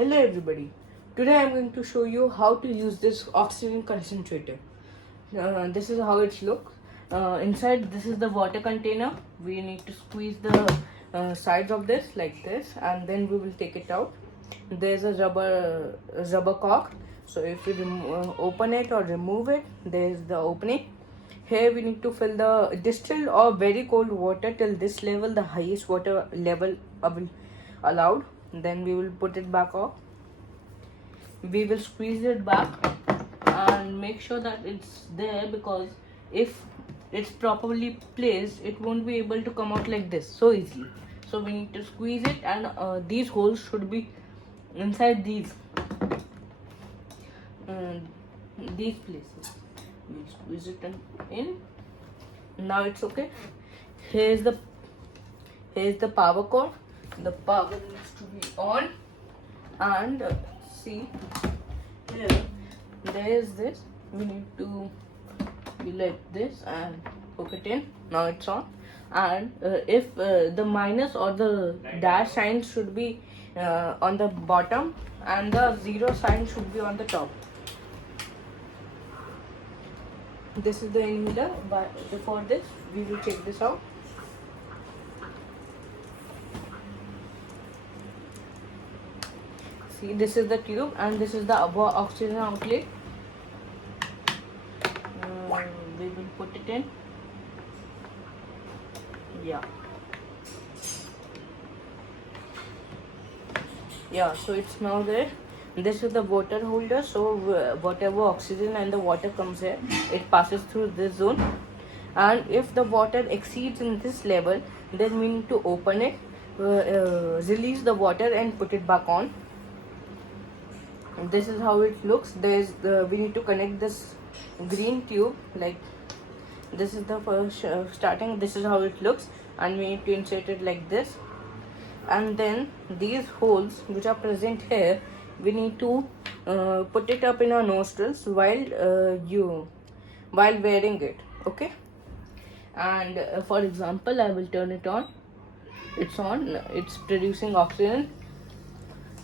Hello everybody. Today I am going to show you how to use this oxygen concentrator. This is how it looks. Inside this is the water container. We need to squeeze the sides of this like this, and then we will take it out. There's a rubber cork. So if you open it or remove it, there's the opening. Here we need to fill the distilled or very cold water till this level, the highest water level allowed. Then we will put it back off. We will squeeze it back and make sure that it's there, because if it's properly placed, it won't be able to come out like this so easily. So we need to squeeze it, and these holes should be inside these places. We squeeze it in. Now it's okay. Here's the power cord. The power needs to be on, and see here there's this. We need to be like this and hook it in. Now it's on. And if the minus or the dash sign should be on the bottom, and the zero sign should be on the top. This is the inhaler, but before this we will check this out. See, this is the tube and this is the oxygen outlet. We will put it in. Yeah, so it's now there. This is the water holder, so whatever oxygen and the water comes here, it passes through this zone. And if the water exceeds in this level, then we need to open it, release the water and put it back on. This is how it looks. We need to connect this green tube, like this is the first starting. This is how it looks, and we need to insert it like this. And then these holes which are present here, we need to put it up in our nostrils while wearing it. Okay. And for example, I will turn it on. It's on. It's producing oxygen.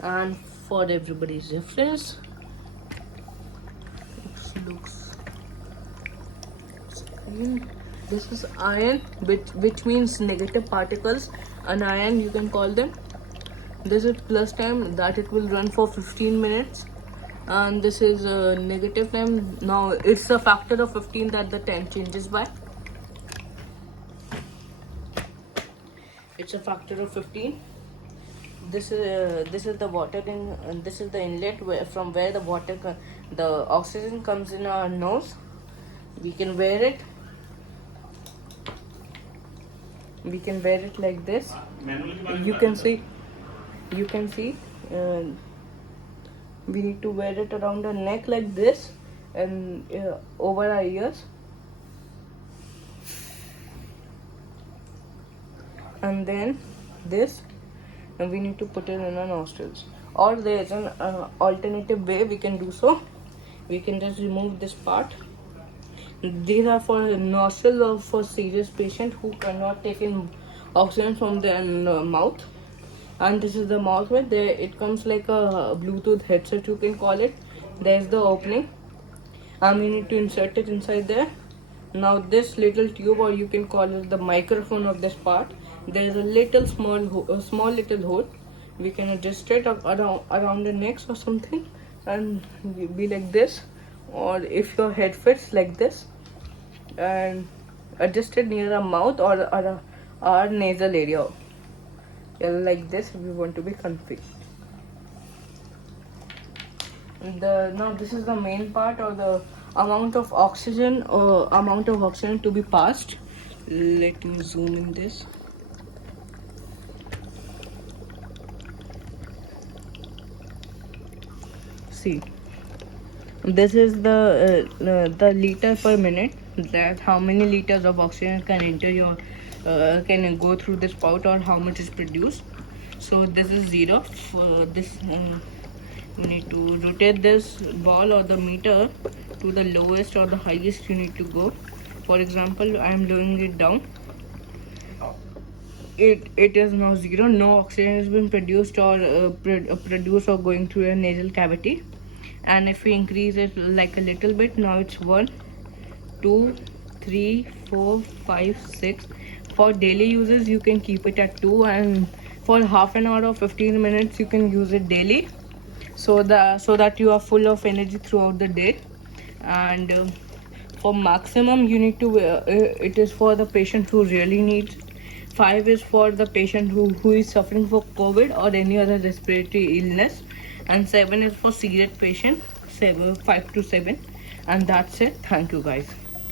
And for everybody's reference, it looks. This is ion, which means negative particles. An ion, you can call them. This is plus time, that it will run for 15 minutes. And this is negative time. Now it's a factor of 15 that the time changes by. It's a factor of 15. This is the water in, and this is the inlet from where the oxygen comes in our nose. We can wear it. We can wear it like this. You can see. We need to wear it around our neck like this, and over our ears. And then this, and we need to put it in our nostrils. Or there is an alternative way we can do so. We can just remove this part. These are for nostrils or for serious patient who cannot take in oxygen from their mouth. And this is the mouth with there. It comes like a Bluetooth headset, you can call it. There's the opening, and we need to insert it inside there. Now this little tube, or you can call it the microphone of this part, there's a little small little hole. We can adjust it around the neck or something, and be like this. Or if your head fits like this, and adjust it near our mouth or our nasal area, like this, if you want to be comfy. Now this is the main part, or the amount of oxygen to be passed. Let me zoom in this. See, this is the liter per minute, that how many liters of oxygen can enter your can go through this spout, or how much is produced. So this is 0. For this we need to rotate this ball or the meter to the lowest or the highest you need to go. For example, I am lowering it down. it is now 0. No oxygen has been produced or produced or going through a nasal cavity. And if we increase it like a little bit, now it's 1, 2, 3, 4, 5, 6. For daily uses you can keep it at 2, and for half an hour or 15 minutes you can use it daily, so that you are full of energy throughout the day. And for maximum you need to it is for the patient who really needs. 5 is for the patient who is suffering for COVID or any other respiratory illness, and 7 is for serious patient. 5 to 7, and that's it. Thank you guys.